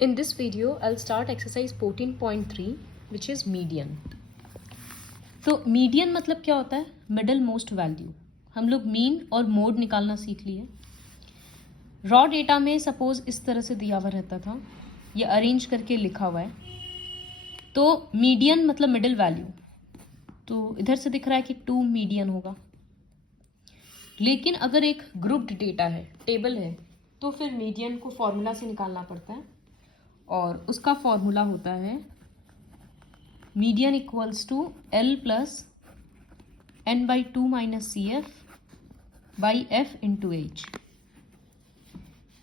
In this video, I'll start exercise 14.3 which is median. तो median मतलब क्या होता है? Middle most value. हम लोग मीन और मोड निकालना सीख लिए. रॉ डेटा में सपोज इस तरह से दिया हुआ रहता था, ये अरेंज करके लिखा हुआ है. तो मीडियन मतलब मिडल वैल्यू. तो इधर से दिख रहा है कि 2 मीडियन होगा. लेकिन अगर एक ग्रुप्ड डेटा है, टेबल है, तो फिर मीडियन को फॉर्मूला से निकालना पड़ता है और उसका फॉर्मूला होता है median equals to L plus n/2 minus CF by F into H.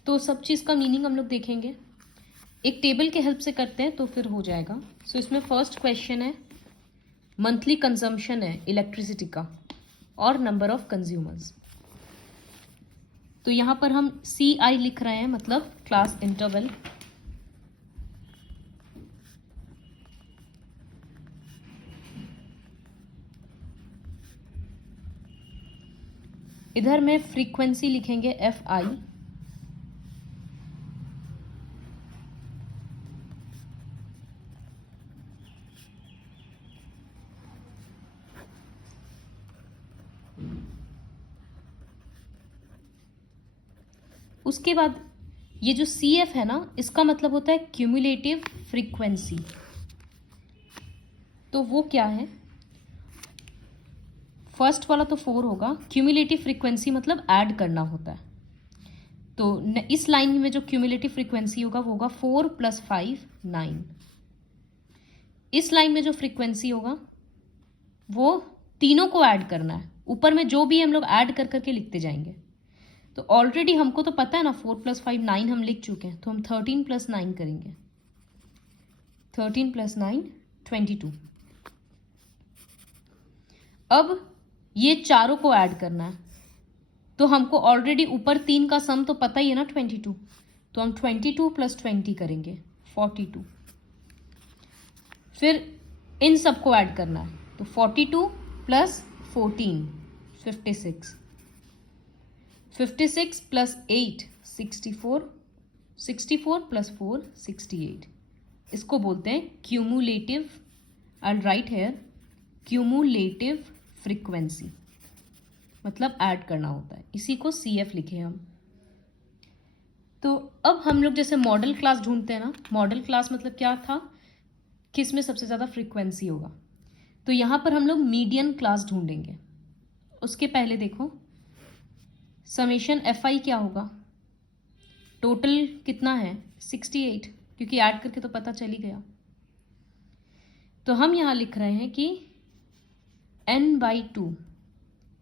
तो सब चीज़ का मीनिंग हम लोग देखेंगे. एक टेबल के हेल्प से करते हैं तो फिर हो जाएगा. सो इसमें फर्स्ट क्वेश्चन है मंथली कंजम्पशन है इलेक्ट्रिसिटी का और नंबर ऑफ कंज्यूमर्स. तो यहाँ पर हम CI लिख रहे हैं, मतलब क्लास इंटरवल. इधर में फ्रीक्वेंसी लिखेंगे FI. उसके बाद ये जो CF है ना, इसका मतलब होता है क्यूमुलेटिव फ्रीक्वेंसी. तो वो क्या है? फर्स्ट वाला तो 4 होगा. क्यूमुलेटिव फ्रीक्वेंसी मतलब ऐड करना होता है. तो इस लाइन में जो क्यूमुलेटिव फ्रीक्वेंसी होगा वो होगा 4 + 5 9. इस लाइन में जो फ्रीक्वेंसी होगा वो तीनों को ऐड करना है. ऊपर में जो भी हम लोग ऐड कर करके लिखते जाएंगे. तो ऑलरेडी हमको तो पता है ना, 4 + 5 9 हम लिख चुके हैं. तो हम 13 + 9 करेंगे. 13 + 9 22. अब ये चारों को ऐड करना है. तो हमको ऑलरेडी ऊपर 3 का सम तो पता ही है ना, 22. तो हम 22 + 20 करेंगे, 42. फिर इन सबको ऐड करना है. तो 42 + 14 56. 56 + 8 64. 64 + 4 68. इसको बोलते हैं क्यूमुलेटिव. आई राइट हेयर क्यूमुलेटिव फ्रीक्वेंसी, मतलब ऐड करना होता है. इसी को CF लिखे हम. तो अब हम लोग जैसे मॉडल क्लास ढूंढते हैं ना, मॉडल क्लास मतलब क्या था, किस में सबसे ज़्यादा फ्रीक्वेंसी होगा. तो यहाँ पर हम लोग मीडियन क्लास ढूंढेंगे. उसके पहले देखो समेशन FI क्या होगा. टोटल कितना है 68, क्योंकि ऐड करके तो पता चल ही गया. तो हम यहाँ लिख रहे हैं कि n/2.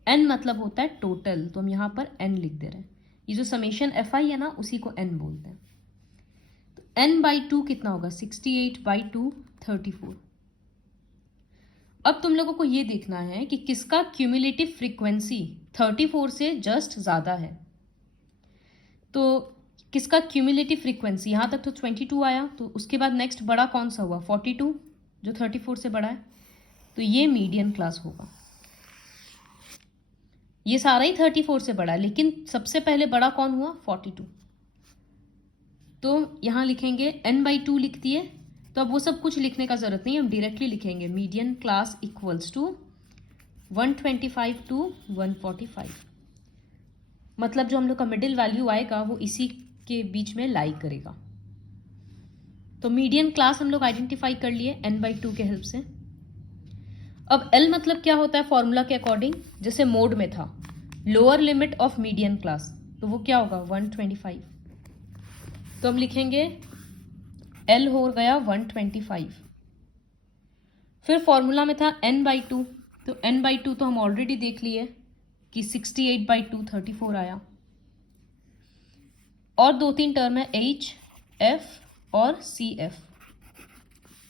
n मतलब होता है टोटल, तो हम यहाँ पर n लिख दे रहे हैं. ये जो समेशन FI है ना, उसी को n बोलते हैं. तो n/2 कितना होगा, 68/2 34. अब तुम लोगों को ये देखना है कि किसका क्यूमुलेटिव फ्रीक्वेंसी 34 से जस्ट ज़्यादा है. तो किसका क्यूमुलेटिव फ्रीक्वेंसी, यहाँ तक तो 22 आया. तो उसके बाद नेक्स्ट बड़ा कौन सा हुआ, 42, जो 34 से बड़ा है. तो ये मीडियन क्लास होगा. ये सारा ही 34 से बड़ा है, लेकिन सबसे पहले बड़ा कौन हुआ, 42. तो यहाँ लिखेंगे n/2 लिख दिए. तो अब वो सब कुछ लिखने का जरूरत नहीं, हम डायरेक्टली लिखेंगे median class equals to 125 to 145. मतलब जो हम लोग का मिडिल वैल्यू आएगा वो इसी के बीच में लाई करेगा. तो मीडियन क्लास हम लोग आइडेंटिफाई कर लिए n/2 के हेल्प से. अब L मतलब क्या होता है फॉर्मूला के अकॉर्डिंग, जैसे मोड में था lower limit of median class, तो वो क्या होगा 125. तो हम लिखेंगे L हो गया 125. फिर फॉर्मूला में था n/2. तो n/2 तो हम ऑलरेडी देख लिए कि 68/2 34 आया. और 2-3 टर्म है H, F और CF.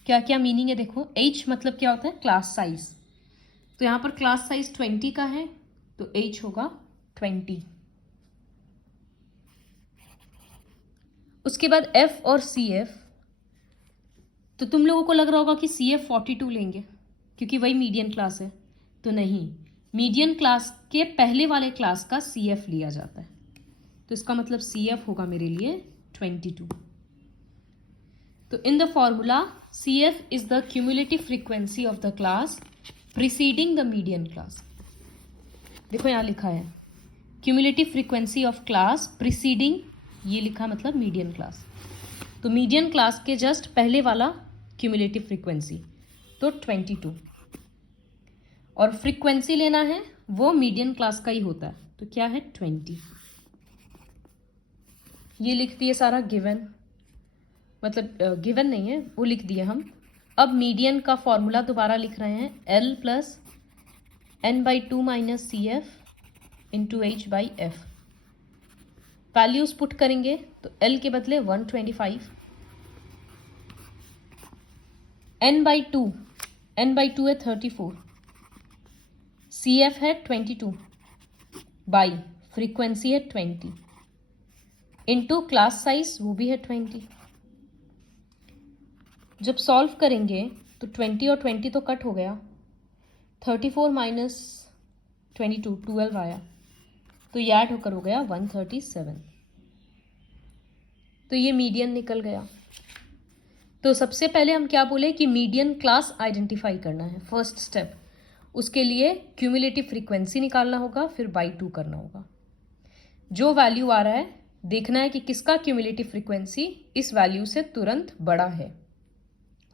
क्या क्या मीनिंग है देखो. H मतलब क्या होता है, क्लास साइज. तो यहाँ पर क्लास साइज 20 का है, तो H होगा 20. उसके बाद F और CF. तो तुम लोगों को लग रहा होगा कि CF 42 लेंगे क्योंकि वही मीडियन क्लास है. तो नहीं, मीडियन क्लास के पहले वाले क्लास का CF लिया जाता है. तो इसका मतलब CF होगा मेरे लिए 22. तो in the formula CF is the cumulative frequency of the class preceding the median class. देखो यहाँ लिखा है cumulative frequency of class preceding, ये लिखा मतलब मीडियन क्लास। तो मीडियन क्लास के जस्ट पहले वाला क्यूमुलेटिव फ्रीक्वेंसी तो 22, और फ्रीक्वेंसी लेना है वो मीडियन क्लास का ही होता है, तो क्या है 20। ये लिख दिए सारा गिवन, मतलब गिवन नहीं है वो लिख दिए हम। अब मीडियन का फॉर्मूला दोबारा लिख रहे हैं, L plus n/2 minus CF into H/F। Values put करेंगे तो L के बदले 125, n/2 है 34, CF है 22 बाई फ्रीक्वेंसी है 20 इंटू क्लास साइज वो भी है 20। जब सॉल्व करेंगे तो 20 और 20 तो कट हो गया, 34 माइनस 22 12 आया, तो ये ऐड होकर हो गया 137। तो ये मीडियन निकल गया। तो सबसे पहले हम क्या बोले कि मीडियन क्लास आइडेंटिफाई करना है, फर्स्ट स्टेप। उसके लिए क्यूमुलेटिव फ्रीक्वेंसी निकालना होगा, फिर बाई 2 करना होगा। जो वैल्यू आ रहा है देखना है कि किसका क्यूमुलेटिव फ्रीक्वेंसी इस वैल्यू से तुरंत बड़ा है,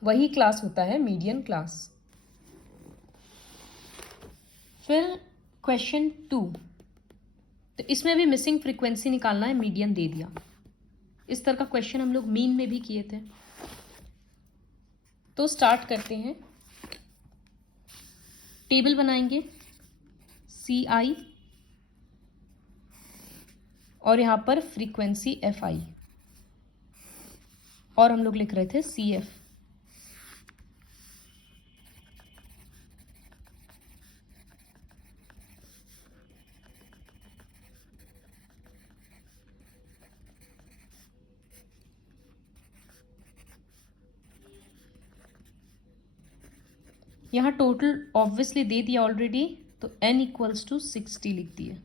वही क्लास होता है मीडियन क्लास। फिर क्वेश्चन 2, तो इसमें भी मिसिंग फ्रीक्वेंसी निकालना है, मीडियन दे दिया। इस तरह का क्वेश्चन हम लोग मीन में भी किए थे। तो स्टार्ट करते हैं, टेबल बनाएंगे CI और यहां पर फ्रीक्वेंसी FI, और हम लोग लिख रहे थे CF। यहाँ टोटल ऑब्वियसली दे दिया ऑलरेडी, तो n इक्वल्स टू 60 लिख दिए।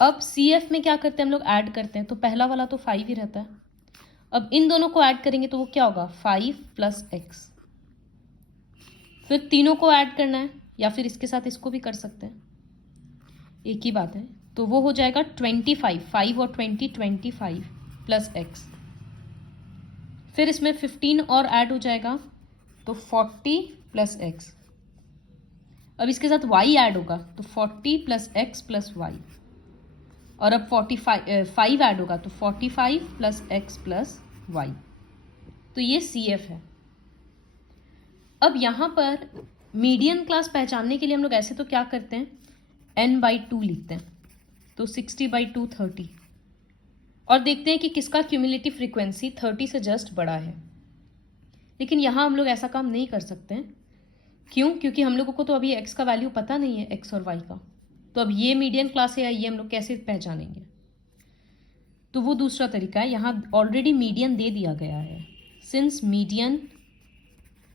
अब CF में क्या करते हैं हम लोग, ऐड करते हैं, तो पहला वाला तो 5 ही रहता है। अब इन दोनों को ऐड करेंगे तो वो क्या होगा 5 प्लस x। फिर तीनों को ऐड करना है, या फिर इसके साथ इसको भी कर सकते हैं, एक ही बात है। तो वो हो जाएगा 25, 5 और 20 25 प्लस x। फिर इसमें 15 और ऐड हो जाएगा तो 40 प्लस x। अब इसके साथ y ऐड होगा तो 40 प्लस x प्लस y, और अब 5 ऐड होगा तो 45 प्लस x प्लस y। तो ये CF है। अब यहाँ पर मीडियन क्लास पहचानने के लिए हम लोग ऐसे तो क्या करते हैं, n/2 लिखते हैं, तो 60/2 30, और देखते हैं कि किसका क्यूमुलेटिव फ्रीक्वेंसी 30 से जस्ट बड़ा है। लेकिन यहाँ हम लोग ऐसा काम नहीं कर सकते हैं। क्यों? क्योंकि हम लोगों को तो अभी x का वैल्यू पता नहीं है, x और y का। तो अब ये मीडियन क्लास है या ये हम लोग कैसे पहचानेंगे? तो वो दूसरा तरीका है, यहाँ ऑलरेडी मीडियन दे दिया गया है। सिंस मीडियन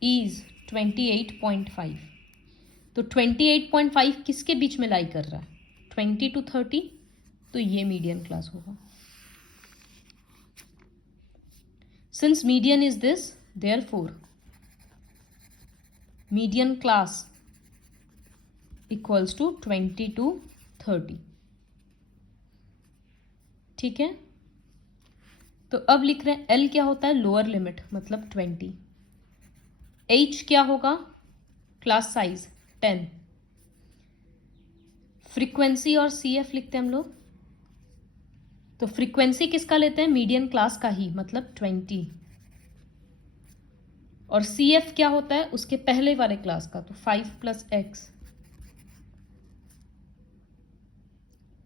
इज 28.5, तो 28.5 किसके बीच में लाई कर रहा है, 20 to 30, तो ये मीडियन क्लास होगा। Since median is this, therefore median class equals to 20 to 30। ठीक है, तो अब लिख रहे हैं L क्या होता है, लोअर लिमिट मतलब 20। H क्या होगा, क्लास साइज 10। फ्रीक्वेंसी और CF लिखते हैं हम लोग, तो फ्रीक्वेंसी किसका लेते हैं, मीडियन क्लास का ही, मतलब 20। और CF क्या होता है, उसके पहले वाले क्लास का, तो 5 प्लस x,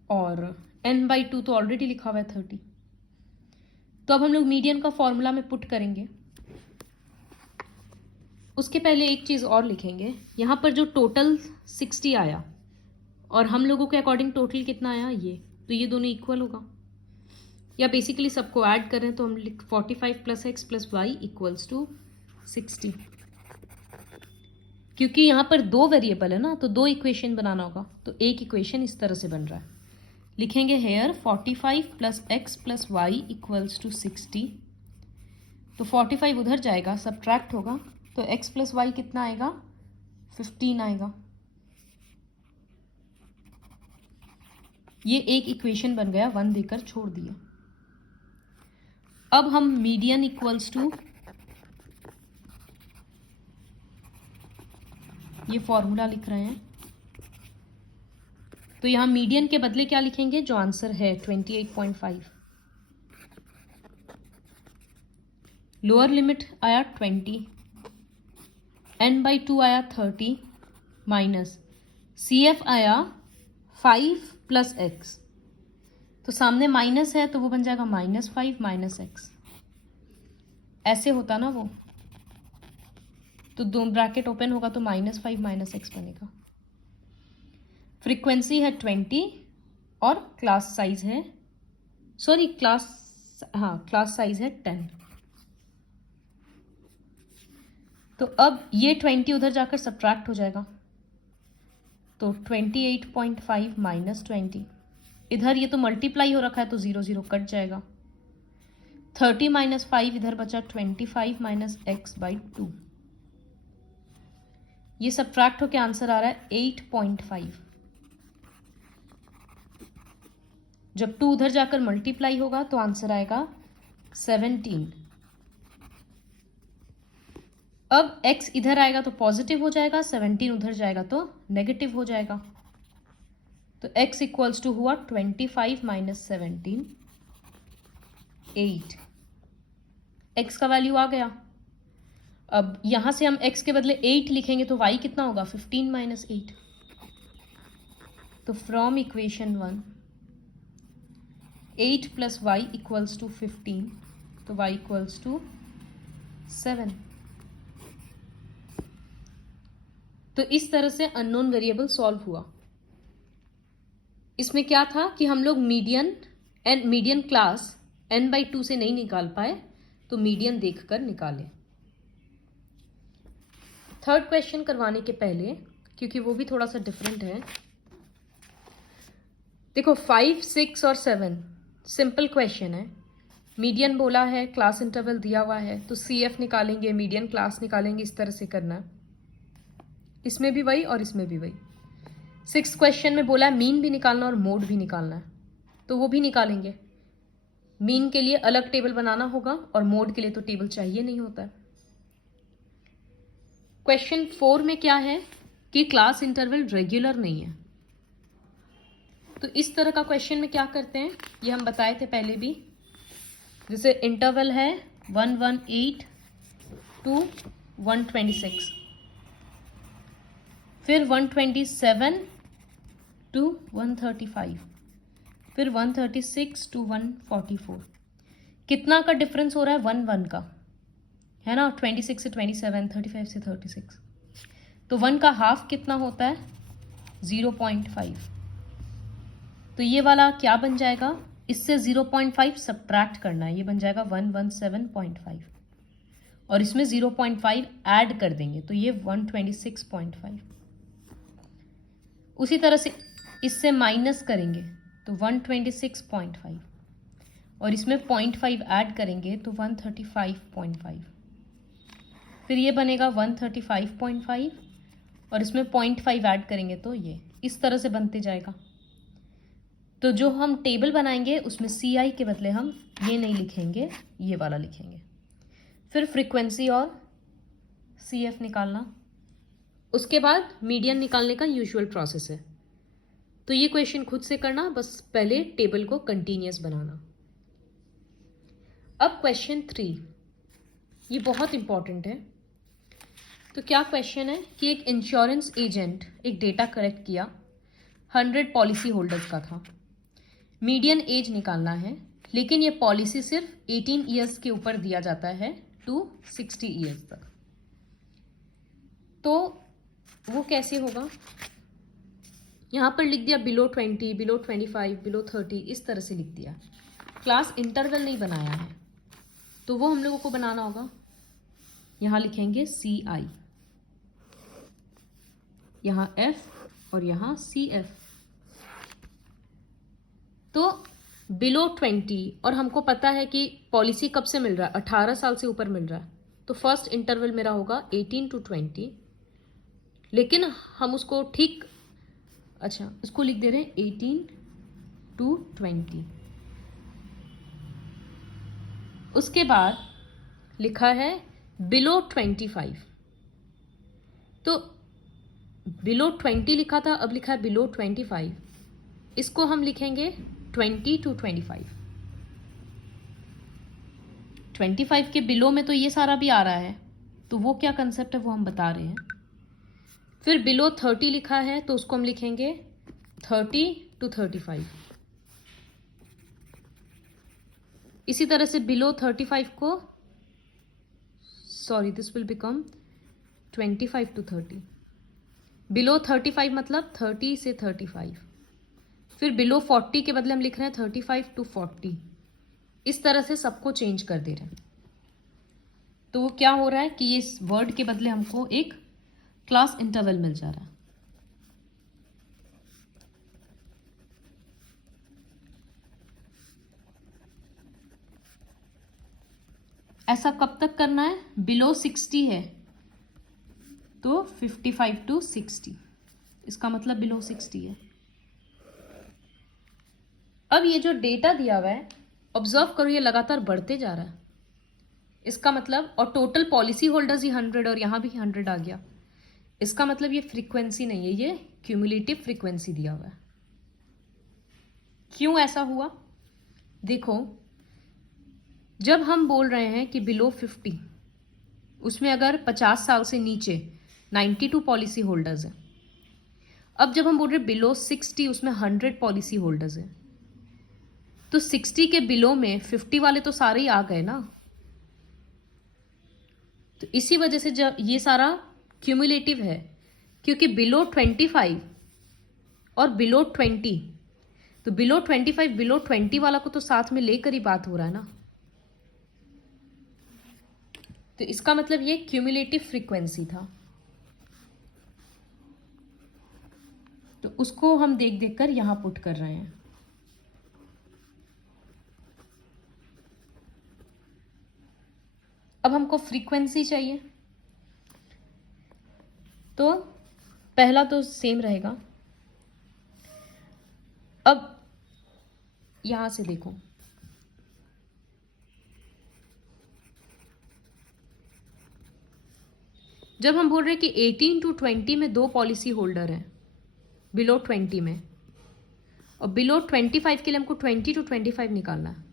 और n/2 तो ऑलरेडी लिखा हुआ है 30। तो अब हम लोग मीडियन का फॉर्मूला में पुट करेंगे। उसके पहले एक चीज और लिखेंगे, यहां पर जो टोटल 60 आया और हम लोगों के अकॉर्डिंग टोटल कितना आया, ये, तो ये दोनों इक्वल होगा, या बेसिकली सबको ऐड करें तो हम लिख 45 plus x plus Y equals to 60। क्योंकि यहाँ पर दो वेरिएबल है ना, तो दो इक्वेशन बनाना होगा, तो एक इक्वेशन इस तरह से बन रहा है। लिखेंगे here 45 plus X plus Y equals to 60। तो 45 उधर जाएगा, सब्ट्रैक्ट होगा, तो x प्लस वाई कितना आएगा, 15 आएगा। ये एक इक्वेशन बन गया, 1 देकर छोड़ दिया। अब हम मीडियन इक्वल्स टू, ये फॉर्मूला लिख रहे हैं, तो यहां मीडियन के बदले क्या लिखेंगे, जो आंसर है 28.5। लोअर लिमिट आया 20, n/2 आया 30 माइनस CF आया 5 प्लस एक्स, तो सामने माइनस है तो वो बन जाएगा -5 माइनस एक्स। ऐसे होता ना वो, तो दो ब्रैकेट ओपन होगा तो -5 माइनस एक्स बनेगा। फ्रीक्वेंसी है 20 और क्लास साइज है, सॉरी क्लास साइज है 10। तो अब ये 20 उधर जाकर सब्ट्रैक्ट हो जाएगा, तो 28.5 माइनस 20, इधर ये तो मल्टीप्लाई हो रखा है तो 0 0 कट जाएगा। 30 माइनस 5 इधर बचा 25 माइनस x/2। ये सब्ट्रैक्ट होकर आंसर आ रहा है 8.5। जब 2 उधर जाकर मल्टीप्लाई होगा तो आंसर आएगा 17। अब x इधर आएगा तो पॉजिटिव हो जाएगा, 17 उधर जाएगा तो नेगेटिव हो जाएगा, तो x इक्वल्स टू हुआ 25 माइनस 17, 8। x का वैल्यू आ गया। अब यहां से हम x के बदले 8 लिखेंगे तो y कितना होगा, 15 माइनस 8। तो from equation 1 8 plus Y equals to 15, तो y इक्वल्स टू 7। तो इस तरह से अननोन वेरिएबल सॉल्व हुआ। इसमें क्या था कि हम लोग मीडियन क्लास n/2 से नहीं निकाल पाए, तो मीडियन देखकर निकाले। थर्ड क्वेश्चन करवाने के पहले, क्योंकि वो भी थोड़ा सा डिफरेंट है, देखो 5, 6 और 7 सिंपल क्वेश्चन है। मीडियन बोला है, क्लास इंटरवल दिया हुआ है, तो CF निकालेंगे, मीडियन क्लास निकालेंगे, इस तरह से करना है। इसमें भी वही और इसमें भी वही। 6 क्वेश्चन में बोला है मीन भी निकालना और मोड भी निकालना है, तो वो भी निकालेंगे। मीन के लिए अलग टेबल बनाना होगा और मोड के लिए तो टेबल चाहिए नहीं होता है। क्वेश्चन 4 में क्या है कि क्लास इंटरवल रेगुलर नहीं है, तो इस तरह का क्वेश्चन में क्या करते हैं, ये हम बताए थे पहले भी। जैसे इंटरवल है 118 टू 126, फिर 127 टू 135, फिर 136 टू 144। कितना का डिफरेंस हो रहा है, 1 का है ना, 26 से 27, 35 से 36। तो 1 का हाफ कितना होता है, 0.5। तो ये वाला क्या बन जाएगा, इससे 0.5 सब्ट्रैक्ट करना है, ये बन जाएगा 117.5, और इसमें 0.5 ऐड कर देंगे तो ये 126.5। उसी तरह से इससे माइनस करेंगे तो 126.5, और इसमें 0.5 ऐड करेंगे तो 135.5, फिर ये बनेगा 135.5, और इसमें 0.5 ऐड करेंगे तो ये इस तरह से बनते जाएगा। तो जो हम टेबल बनाएंगे उसमें CI के बदले हम ये नहीं लिखेंगे, ये वाला लिखेंगे। फिर फ्रीक्वेंसी और CF निकालना, उसके बाद मीडियन निकालने का यूजुअल प्रोसेस है। तो ये क्वेश्चन खुद से करना, बस पहले टेबल को कंटिन्यूअस बनाना। अब क्वेश्चन 3, ये बहुत इंपॉर्टेंट है। तो क्या क्वेश्चन है कि एक इंश्योरेंस एजेंट एक डेटा कलेक्ट किया, 100 पॉलिसी होल्डर्स का था। मीडियन एज निकालना है, लेकिन ये पॉलिसी सिर्फ 18 ईयर्स के ऊपर दिया जाता है टू 60 ईयर्स तक। तो वो कैसे होगा, यहाँ पर लिख दिया बिलो 20, बिलो 25, बिलो 30, इस तरह से लिख दिया। क्लास इंटरवल नहीं बनाया है, तो वो हम लोगों को बनाना होगा। यहाँ लिखेंगे CI, यहाँ F और यहाँ CF। तो बिलो 20, और हमको पता है कि पॉलिसी कब से मिल रहा है, 18 साल से ऊपर मिल रहा है, तो फर्स्ट इंटरवल मेरा होगा 18 to 20। लेकिन हम उसको ठीक, अच्छा इसको लिख दे रहे हैं 18 to 20। उसके बाद लिखा है बिलो 25। तो बिलो 20 लिखा था, अब लिखा है बिलो 25। इसको हम लिखेंगे 20 to 25। 25 के बिलो में तो ये सारा भी आ रहा है, तो वो क्या कंसेप्ट है वो हम बता रहे हैं। फिर बिलो 30 लिखा है, तो उसको हम लिखेंगे 30 to 35। इसी तरह से बिलो 35 को, sorry this will become 25 to 30। Below 35 मतलब 30 से 35। फिर बिलो 40 के बदले हम लिख रहे हैं 35 to 40। इस तरह से सबको चेंज कर दे रहे हैं। तो वो क्या हो रहा है कि इस वर्ड के बदले हमको एक क्लास इंटरवल मिल जा रहा है। ऐसा कब तक करना है, बिलो 60 है तो 55 to 60, इसका मतलब बिलो 60 है। अब ये जो डेटा दिया हुआ है, ऑब्जर्व करो, ये लगातार बढ़ते जा रहा है। इसका मतलब, और टोटल पॉलिसी होल्डर्स ही 100 और यहाँ भी 100 आ गया। इसका मतलब ये फ्रीक्वेंसी नहीं है, ये क्यूमुलेटिव फ्रीक्वेंसी दिया हुआ है। क्यों ऐसा हुआ? देखो, जब हम बोल रहे हैं कि बिलो 50, उसमें अगर 50 साल से नीचे 92 पॉलिसी होल्डर्स हैं। अब जब हम बोल रहे हैं बिलो 60, उसमें 100 पॉलिसी होल्डर्स हैं, तो 60 के बिलो में 50 वाले तो सारे ही आ गए ना। तो इसी वजह से जब ये सारा क्यूमुलेटिव है, क्योंकि बिलो 25 और बिलो 20, तो बिलो 25 बिलो 20 वाला को तो साथ में लेकर ही बात हो रहा है ना। तो इसका मतलब ये क्यूमुलेटिव फ्रीक्वेंसी था। तो उसको हम देख देख कर यहां पुट कर रहे हैं। अब हमको फ्रीक्वेंसी चाहिए, तो पहला तो सेम रहेगा। अब यहां से देखो, जब हम बोल रहे हैं कि 18 to 20 में 2 पॉलिसी होल्डर हैं बिलो 20 में, और बिलो 25 के लिए हमको 20 to 25 निकालना है,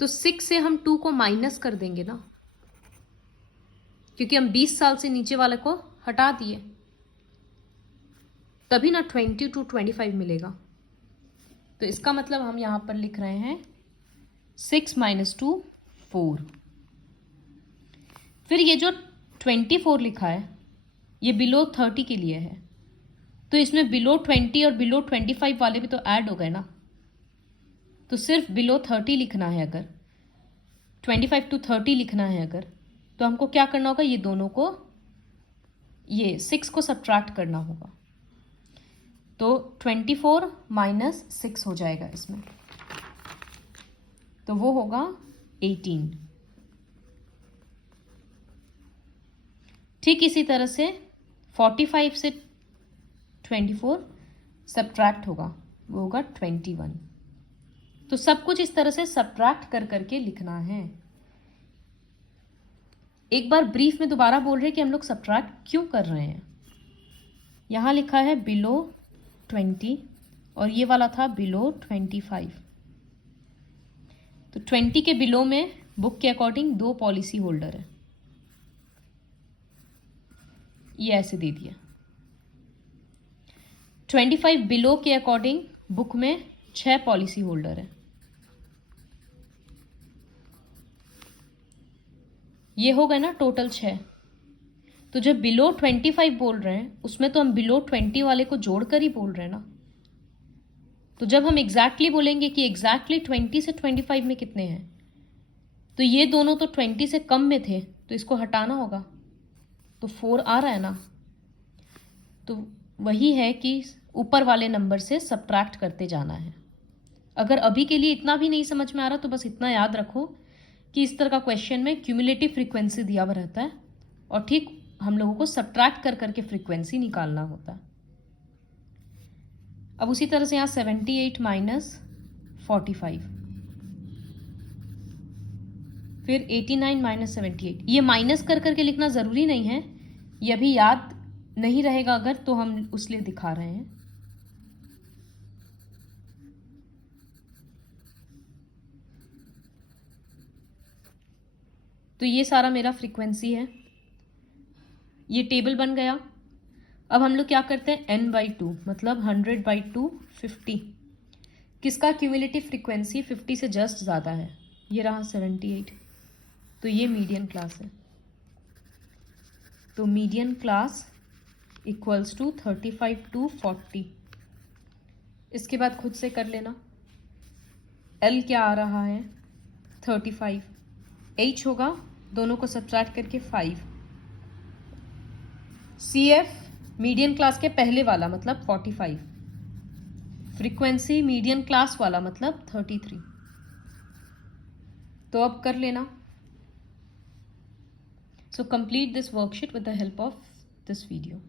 तो 6 से हम 2 को माइनस कर देंगे ना, क्योंकि हम 20 साल से नीचे वाले को हटा दिए, तभी ना 20 to 25 मिलेगा। तो इसका मतलब हम यहां पर लिख रहे हैं 6 - 2 4। फिर ये जो 24 लिखा है, ये बिलो 30 के लिए है, तो इसमें बिलो 20 और बिलो 25 वाले भी तो ऐड हो गए ना। तो सिर्फ बिलो 30 लिखना है, अगर 25 to 30 लिखना है अगर, तो हमको क्या करना होगा, ये दोनों को, ये 6 को सब्ट्रैक्ट करना होगा। तो 24 - 6 हो जाएगा इसमें, तो वो होगा 18। ठीक इसी तरह से 45 से 24 सब्ट्रैक्ट होगा, वो होगा 21। तो सब कुछ इस तरह से सब्ट्रैक्ट कर करके लिखना है। एक बार ब्रीफ में दोबारा बोल रहे हैं कि हम लोग सब्ट्रैक्ट क्यों कर रहे हैं। यहां लिखा है बिलो 20 और ये वाला था बिलो 25। तो 20 के बिलो में बुक के अकॉर्डिंग 2 पॉलिसी होल्डर है, ये ऐसे दे दिया। 25 बिलो के अकॉर्डिंग बुक में 6 पॉलिसी होल्डर है, ये हो गए ना टोटल 6। तो जब बिलो 25 बोल रहे हैं, उसमें तो हम बिलो 20 वाले को जोड़कर ही बोल रहे हैं ना। तो जब हम एग्जैक्टली बोलेंगे कि एग्जैक्टली 20 से 25 में कितने हैं, तो ये दोनों तो 20 से कम में थे, तो इसको हटाना होगा, तो 4 आ रहा है ना। तो वही है कि ऊपर वाले नंबर से सब्ट्रैक्ट करते जाना है। अगर अभी के लिए इतना भी नहीं समझ में आ रहा तो बस इतना याद रखो कि इस तरह का क्वेश्चन में क्यूमुलेटिव फ्रीक्वेंसी दिया हुआ रहता है और ठीक हम लोगों को सब्ट्रैक्ट कर करके फ्रीक्वेंसी निकालना होता है। अब उसी तरह से यहाँ 78 माइनस 45, फिर 89 माइनस 78। ये माइनस कर करके लिखना ज़रूरी नहीं है, ये अभी याद नहीं रहेगा अगर तो हम उसलिए दिखा रहे हैं। तो ये सारा मेरा फ्रीक्वेंसी है, ये टेबल बन गया। अब हम लोग क्या करते हैं, n/2 मतलब 100/2 50। किसका क्यूमुलेटिव फ्रीक्वेंसी 50 से जस्ट ज़्यादा है, ये रहा 78। तो ये मीडियन क्लास है। तो मीडियन क्लास इक्वल्स टू 35/2 40। इसके बाद खुद से कर लेना। L क्या आ रहा है 35, H होगा दोनों को सब्ट्रैक्ट करके 5, CF मीडियन क्लास के पहले वाला मतलब 45, फ्रीक्वेंसी मीडियन क्लास वाला मतलब 33। तो अब कर लेना। So complete this worksheet with the help of this video.